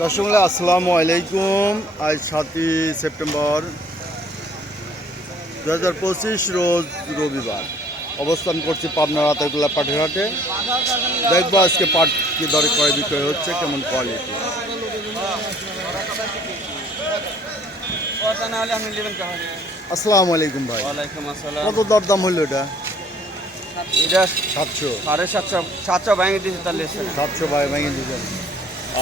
দর্শক আসসালামু আলাইকুম। আজ সাতই সেপ্টেম্বর দু হাজার পঁচিশ রোজ রবিবার। অবস্থান করছি পাবনা রাতাগুলা পাটের হাটে দেখব আজকে পাট কি দরে ক্রয় বিক্রয় হচ্ছে কেমন কোয়ালিটি হলে আসসালামু আলাইকুম ভাই। কত দরদাম হইল এটা? এটা সাতশো। সাড়ে সাতশো সাতশো ভেঙে দিয়েছে তাহলে সাতশো ভাই ভেঙে দিয়েছেন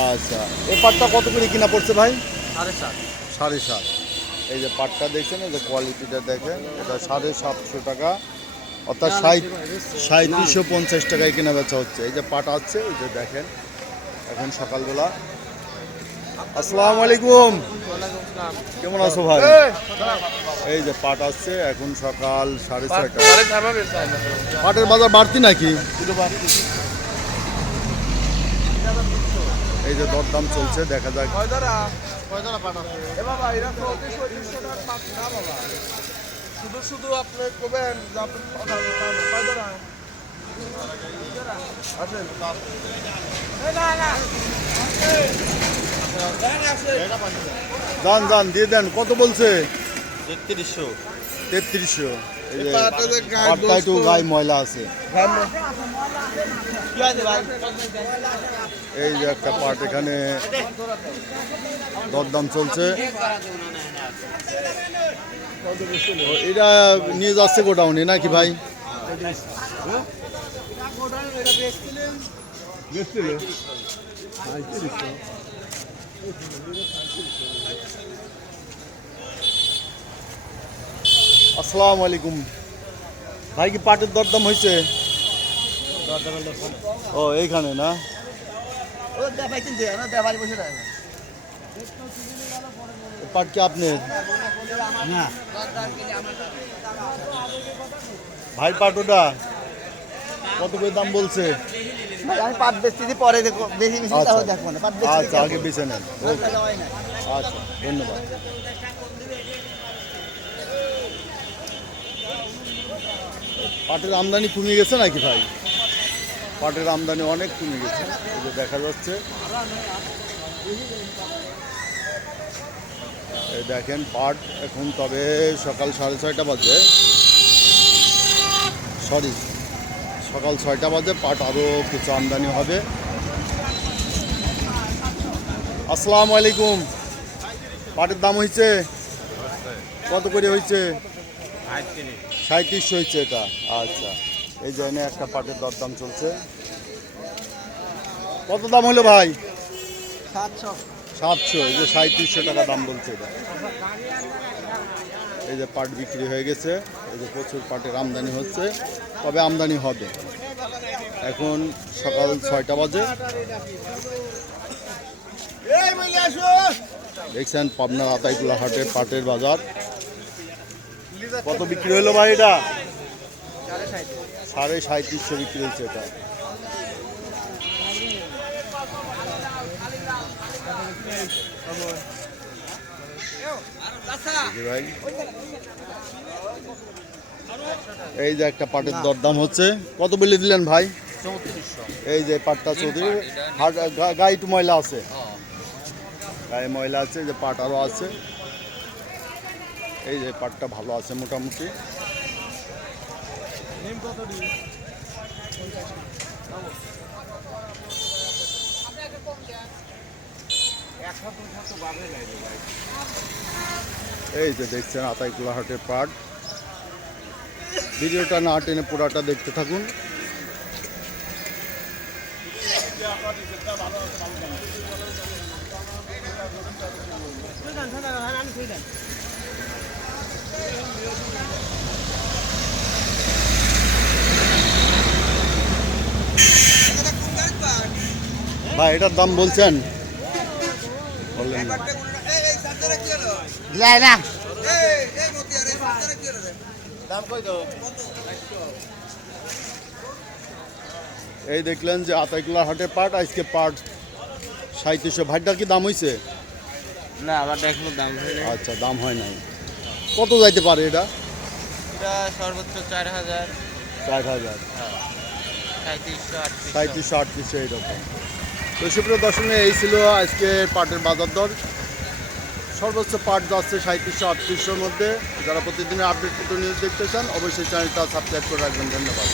আচ্ছা এই পাটটা কত করে কিনা পড়ছে ভাই? সাড়ে সাত। সাড়ে সাত। এই যে পাটটা দেখছেন এই যে কোয়ালিটিটা দেখেন এটা সাড়ে সাতশো টাকা অর্থাৎ সাঁত্রিশশো পঞ্চাশ টাকায় কেনা বেচা হচ্ছে। এই যে পাট আছে এই যে দেখেন এখন সকালবেলা। আসসালামু আলাইকুম। কেমন আছো ভাই? এই। যে পাট আসছে এখন সকাল সাড়ে ছয়টা। পাটের বাজার বাড়তি নাকি? এই যে দরদাম চলছে দেখা যাক। শুধু শুধু আপনি কবেন। যান যান দিয়ে দেন। কত বলছে? তেত্রিশশো। তেত্রিশশো। গায়ে একটু গায়ে ময়লা আছে। এই যে একটা পাট এখানে দরদাম চলছে। এটা নিয়ে যাচ্ছে গোডাউনে নাকি ভাই? আসসালামু আলাইকুম। ভাই কি পাটের দরদাম হয়েছে? ও, এইখানে না? পাট কি আপনি? ভাই পাট ওটা কত করে দাম বলছে? আমি পাট বেচতেছি পরে দেখো বেশি বেশি আচ্ছা। তাহলে দেখব না পাট আচ্ছা আগে বেছে নেন। ওকে আচ্ছা ধন্যবাদ। পাটের আমদানি কমে গেছে নাকি ভাই? পাটের আমদানি অনেক কমে গেছে। দেখা যাচ্ছে। দেখেন পাট এখন তবে সকাল সাড়ে ছয়টা বাজে। সরি সকাল ছয়টা বাজে, পাট আরও কিছু আমদানি হবে। আসসালামু আলাইকুম। পাটের দাম হয়েছে কত করে হয়েছে সাঁত্রিশশো হয়েছে এটা। আচ্ছা। এই জন্য একটা পাটের দরদাম চলছে। কত দাম হলো ভাই? সাতশো। সাতশো এই যে সাঁত্রিশশো টাকা দাম বলছে এটা। এই যে পাট বিক্রি হয়ে গেছে এই যে প্রচুর পাটের আমদানি হচ্ছে তবে আমদানি হবে। এখন সকাল ছয়টা বাজে। দেখছেন পাবনার আতাইকুলা হাটের পাটের বাজার। কত বিক্রি হলো ভাই এটা? সাড়ে সাঁত্রিশশো বিক্রি হচ্ছে এটা। ভাই। এই যে একটা পাটের দরদাম হচ্ছে। কত বলে দিলেন ভাই? এই যে পাটটা চৌধুরী গায়ে একটু ময়লা আছে। গায়ে ময়লা আছে এই যে পাট আরও আছে। এই যে পাটটা ভালো আছে মোটামুটি। এই যে দেখছেন আতাইকুলা হাটের পাট। ভিডিওটা না টেনে পুরাটা দেখতে থাকুন। ভাই এটার দাম বলছেন? বললেন না। এই দেখলেন যে আতাইকুলা হাটে পাট আজকে পাট সাঁত্রিশশো ভাইটা কি দাম হয়েছে না আবার দেখল দাম হয়ে। আচ্ছা দাম হয় নাই। কত যাইতে পারে এটা? এটা সর্বোচ্চ চার হাজার। চার হাজার। সাঁত্রিশশো আটত্রিশশো। সাঁত্রিশশো আটত্রিশশো এইরকম। তো সুপ্রিয় দর্শনে, এই ছিল আজকে পাটের বাজার দর। সর্বোচ্চ পাট যাচ্ছে সাঁত্রিশশো আটত্রিশশোর মধ্যে। যারা প্রতিদিনের আপডেট নিউজ দেখতে চান, অবশ্যই চ্যানেলটা সাবস্ক্রাইব করে রাখবেন। ধন্যবাদ।